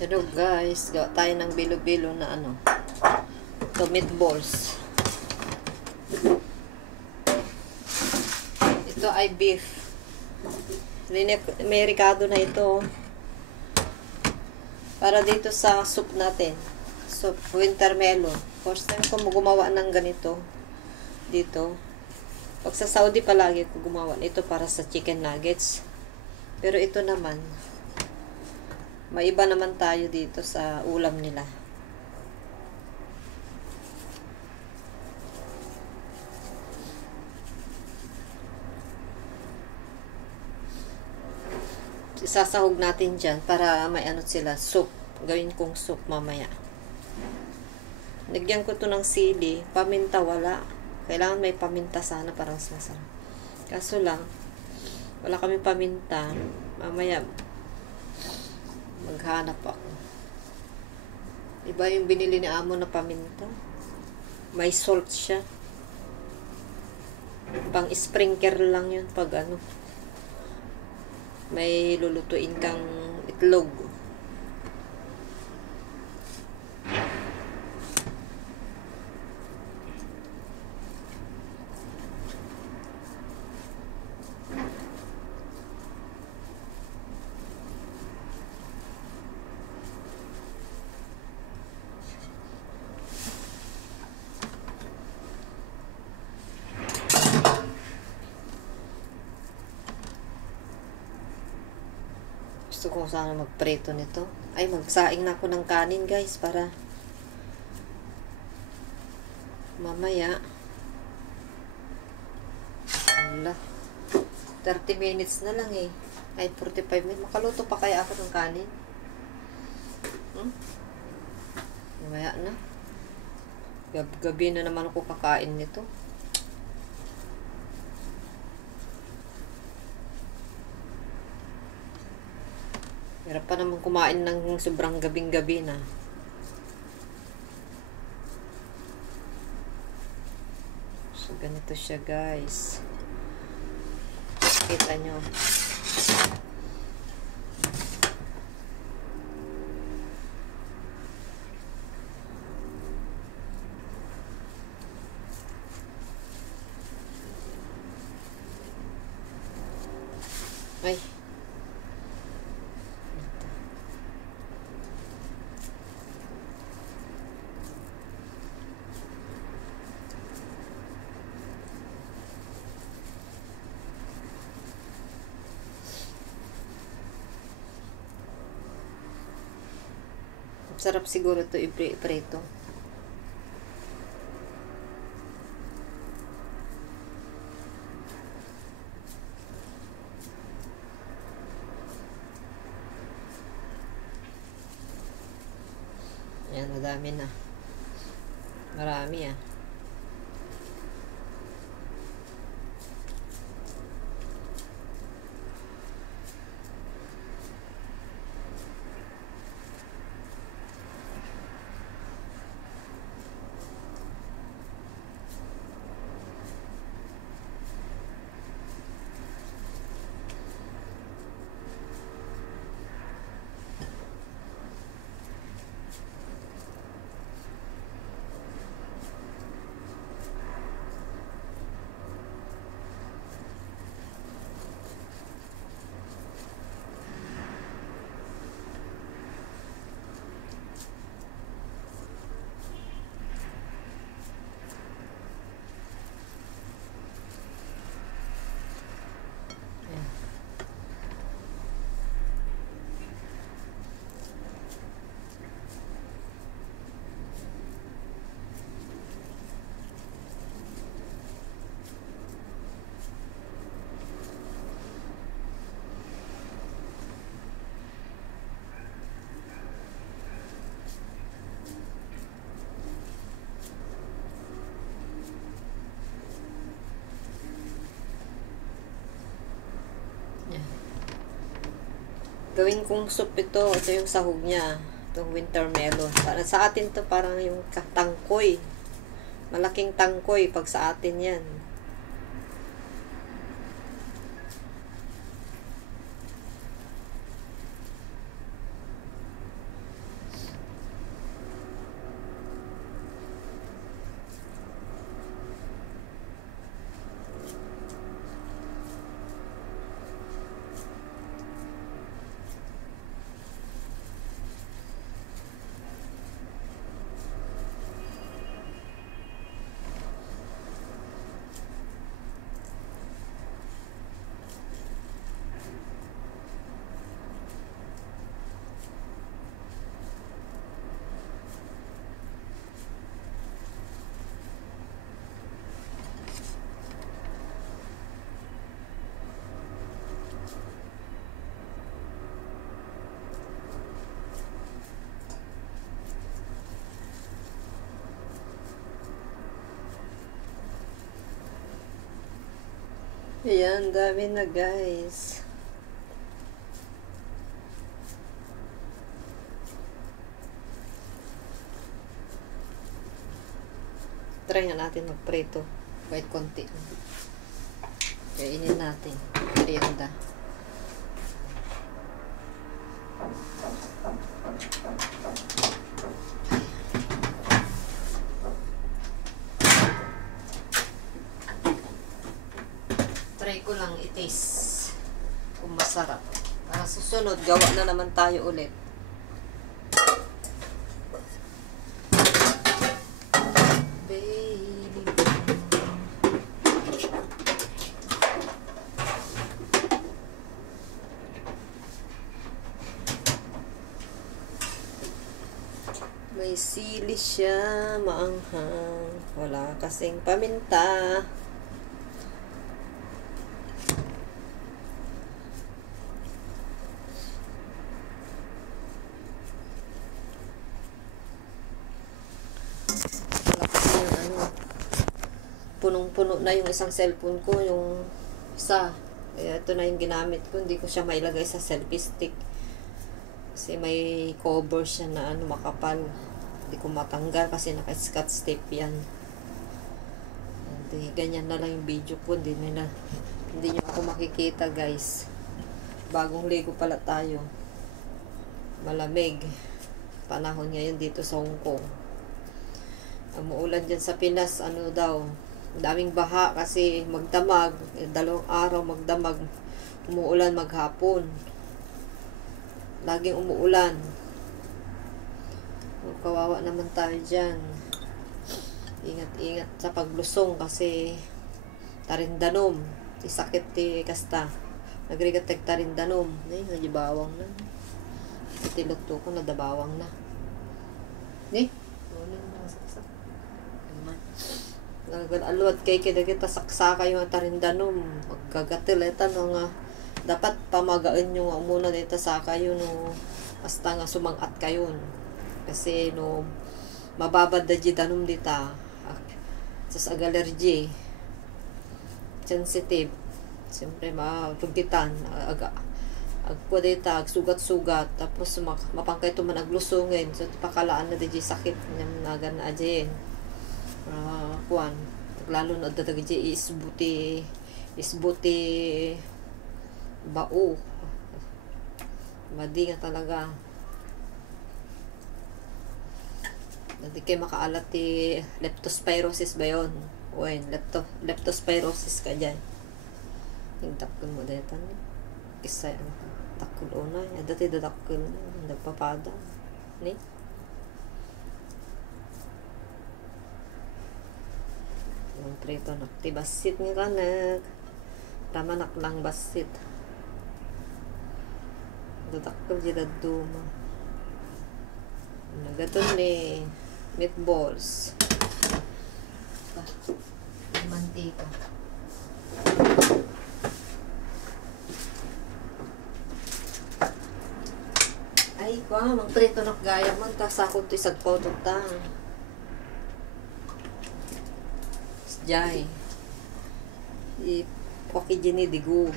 Hello guys, gawa tayo ng bilo-bilo na ano, to meatballs. Ito ay beef. May ricado na ito. Para dito sa soup natin. Soup, winter melon. First time ko gumawa ng ganito. Dito. Pag sa Saudi palagi ko gumawa. Ito para sa chicken nuggets. Pero ito naman, maiba naman tayo dito sa ulam nila. Isasahog natin dyan para may ano sila, soup. Gawin kong soup mamaya. Nagyan ko to ng sili. Paminta wala. Kailangan may paminta sana para mas masarap. Kaso lang, wala kami paminta. Mamaya, maghanap ako. Iba yung binili ni Amo na paminta. May salt siya. Pang sprinkler lang yun pag ano. May lulutuin kang itlog. Gusto ko sana magpreto nito. Ay, magsaing na ako ng kanin guys para mamaya. Wala. 30 minutes na lang eh. Ay, 45 minutes. Makaluto pa kaya ako ng kanin? Mamaya na. Gabi na naman ako kakain nito. Hirap pa naman kumain ng sobrang gabing-gabi na. So, ganito siya guys. Kita nyo. Ay. Sarap siguro ito ipreto. Yan, madami na. Marami ah. Gawin kong soup ito. Ito yung sahog niya. Itong winter melon. Para sa atin to parang yung tangkoy. Malaking tangkoy pag sa atin yan. Ayan, dami na guys. Try nga natin magprito. Kahit konti. Kainin natin. Merienda. Try ko lang i-taste kung masarap. Para susunod, gawa na naman tayo ulit. May sili siya, maanghang. Wala kasing paminta. Wala kasing punong-puno na yung isang cellphone ko, yung isa. Kaya ito na yung ginamit ko. Hindi ko siya mailagay sa selfie stick. Kasi may cover siya na makapal. Hindi ko matanggal kasi naka-scotch tape yan. Hindi, ganyan na lang yung video ko. Hindi nyo ako makikita guys. Bagong ligo pala tayo. Malamig. Panahon ngayon dito sa Hong Kong. Umuulan dyan sa Pinas. Ano daw? Daming baha kasi magdamag. 2 araw magdamag. Umuulan maghapon. Laging umuulan. Kawawa naman tayo dyan. Ingat-ingat sa paglusong kasi tarindanom. Isakit ti kasta. Nagrigat tag tarindanom. Ay, nadibawang na. Itiluto ko, nadabawang na. Ni? Ano na saksak? Nagagalwad kay kita saksaka yung tarindanom. Magkagatil. Ito nga. Dapat pamagaan nyo nga muna dito sa kayo no. Basta nga sumangat kayo. Kasi no, mababad na danom dita. Sa allergy. Sensitive. Siyempre, mapagditan. Agpo dita, sugat-sugat. Tapos, mapangkay ito managlusungin. So, pakalaan na di sakit. Nagan na dyan. Kuwan. Lalo na dadag dyan isbuti bao. Madi nga talaga. Hindi kayo makaalat leptospirosis ba yun? Uy, leptospirosis ka dyan. Yung takul mo dito. Isa, takul o na. Dati dadakul na. Nagpapada. Ni? Yung prito naktibasit nga kanak. Tamanak lang basit. Dadakul dyan duma. Nagaton ni meatballs. Mantika. Ay, magprito nak gaya man ta sakot ti sagpaw ta. Jay. Paki jini digo.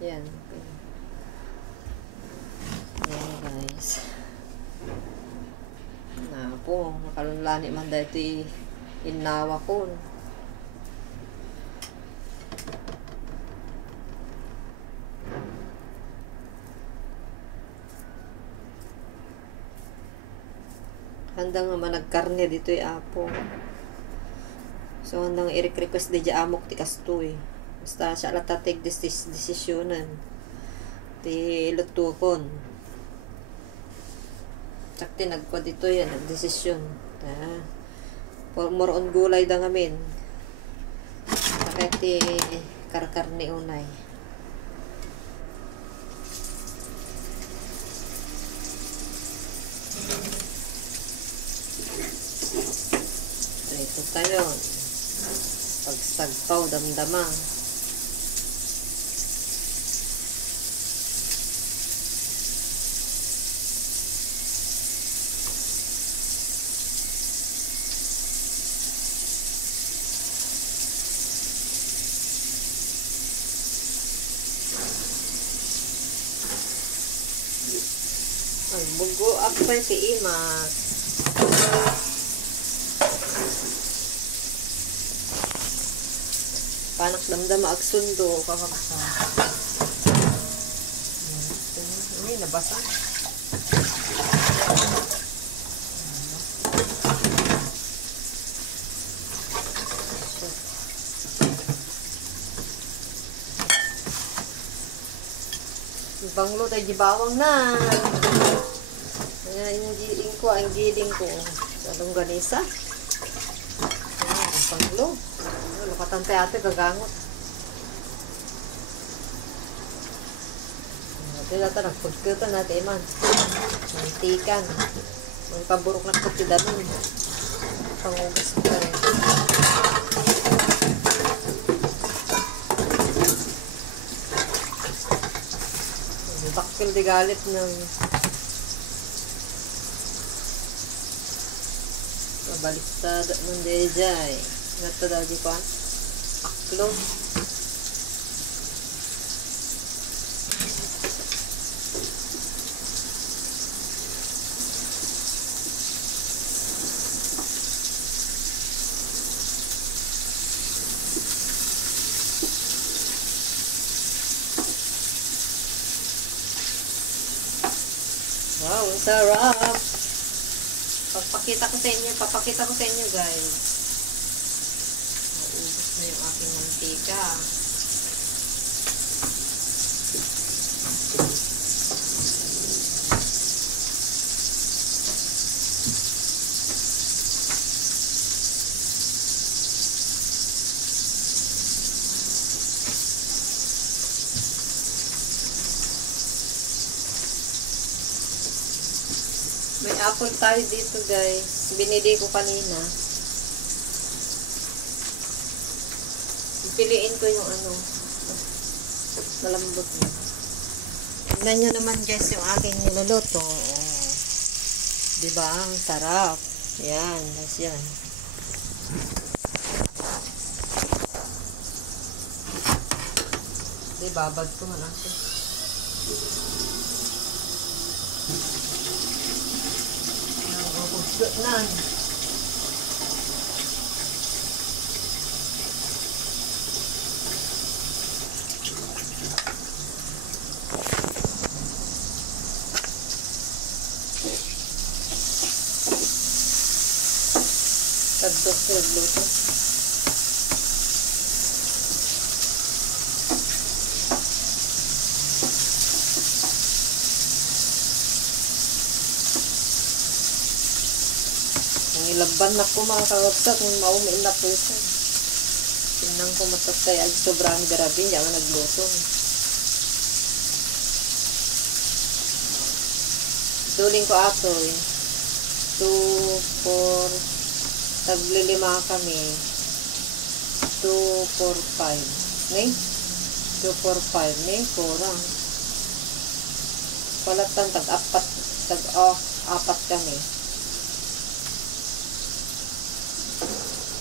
Yan. Yan guys. Na po, nakalunlani man dahil inawa ko. Handa nga managkarne dito apo. So handang i-request di amok ti kastoy. Basta siya lang take this desisyonan. Ti lutukon. Sakti nagpa dito yan, desisyon. More on gulay da ngamin. Sakit ti karkarni unay. Ito tayo. Pagsagpaw, damdama. Bugo ako pa si Ima. Panak damdam agsundo kakabsa. Ay, nabasa. Banglo tayo di bawang na. Ayan, ang giling ko. Salong ganisa. Ayan, ang banglo. Lukatan tayo ate, gagangot. Ito natin, nagpagkita natin, man. Mantikan. May paburok na kutida nun. Pangugas ko pa rin. Bakil di galit ng baliktad ng dejay. Ngato daw di pa aklo. Wow, ang sarap. Papakita ko sa inyo guys. Naubos na yung aking mantika. May apple tayo dito guys. Binili ko kanina. Piliin ko yung ano. Malambot na. Tignan nyo naman guys yung aking niluluto. Oh. Diba? Ang sarap. Yan. Tapos yan. Babad ko man ako. Good na. Tadtok sa luto. Ilaban na ko mga kakapsat ng maumin na po ito. Tingnan ko matatay ang sobrang grabe niya ang nagluto. Tuling ko ato eh. 2, 4, taglilima kami. 2, 4, 5. Ne? 2, 4, 5. Ne? Kurang. Palatan apat kami.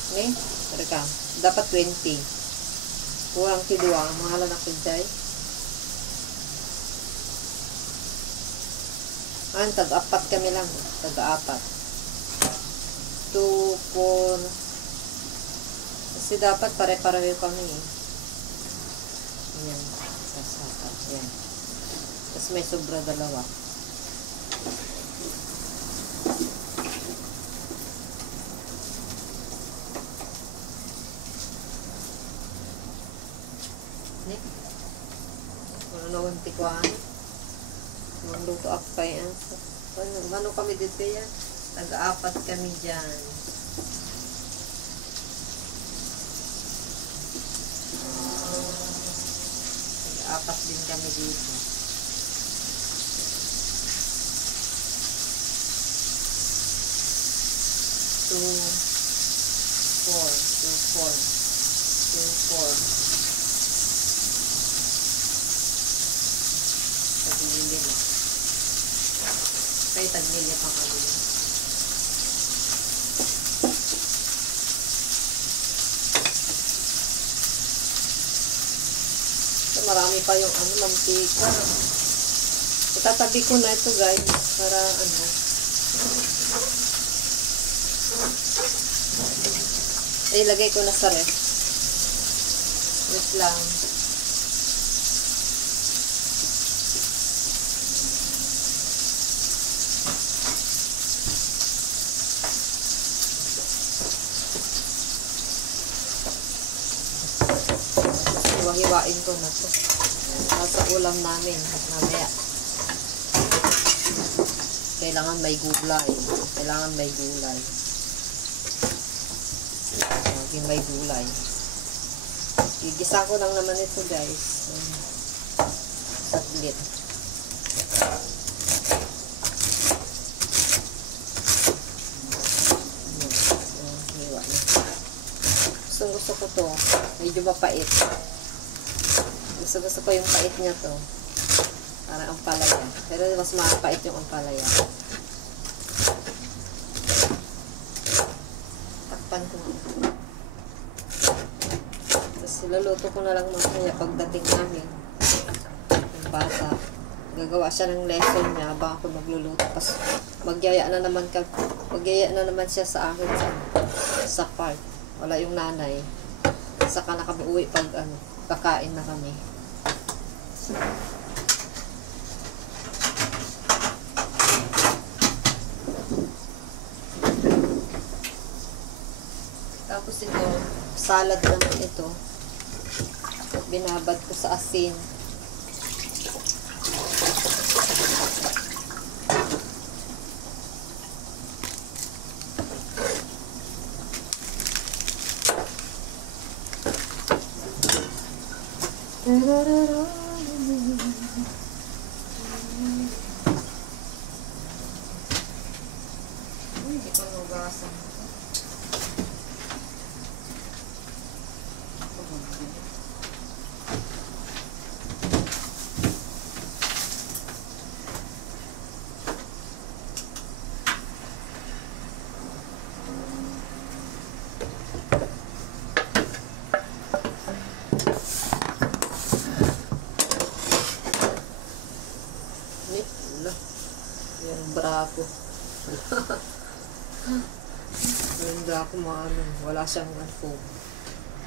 Ne? Teka, dapat 20. Kurang kidua, mahala na kiday. Tag-apat kami lang. Tag-apat. 2, 4. Kasi dapat pare-pareho kami. Ayan. Sasapat. Ayan. Tapos may sobra dalawa. Ano tikwan? Magluto ako pa yan. Ano kami dito yan? Tag-apat kami dyan. Tag-apat din kami dito. Two, 4. Taglili pa kami. So, marami pa yung mantika. Itatabi ko na ito guys para ano. Ilagay ko na sa ref. Wait lang. Hiwa-hiwain ko na to. Sa ulam namin. Mamaya. Kailangan may gulay. Kailangan may gulay. Laging may gulay. Gigisa ko lang naman ito guys. Saglit. Hiwa na. Gusto ko to. Medyo mapait. Gusto ko yung pait niya to. Parang ampalaya. Pero mas mapait yung ampalaya. Takpan ko. Tapos iluluto ko na lang mamaya pagdating namin. Yung bata. Gagawa siya ng lesson niya habang ako magluluto. Tapos magyaya na naman siya sa akin sa park. Wala yung nanay. Saka na kami uwi pag kakain na kami. Tapos ito, salad naman ito. Binabad ko sa asin. Hindi ko nugasan. Yung brako. Yung brako maano. Wala siyang foam.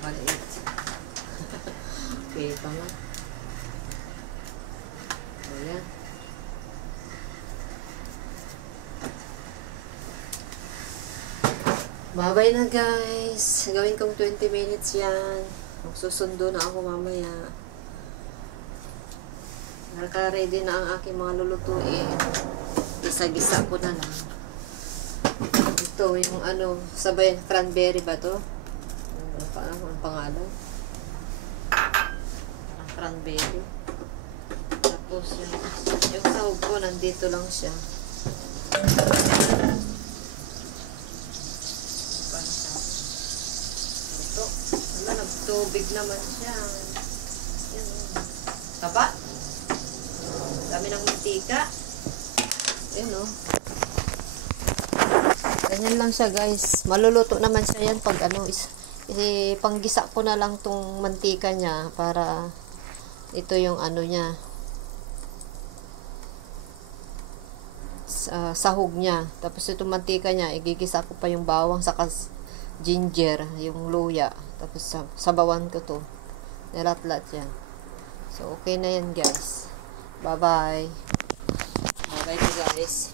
Maliit. Kita nga. Ayan. Bye-bye na guys. Gawin kong 20 minutes yan. Magsusundo na ako mamaya. Naka-ready na ang aking mga lulutuin. Gisa-gisa ko na lang. Ito, yung sabay, cranberry ba to? Ang pangalan? Cranberry. Tapos, yung sahog ko, nandito lang siya. Ito. Wala, nagtubig naman siya. Yan. Taba. Dami ng mantika. Ayan o. Ganyan lang siya guys. Maluluto naman siya yan pag panggisa ko na lang tong mantika niya para ito yung niya. Sahog niya. Tapos itong mantika niya, igigisa ko pa yung bawang saka ginger, yung luya. Tapos sabawan ko to. Nilat-lat yan. So okay na yan guys. Bye-bye. Bye-bye guys.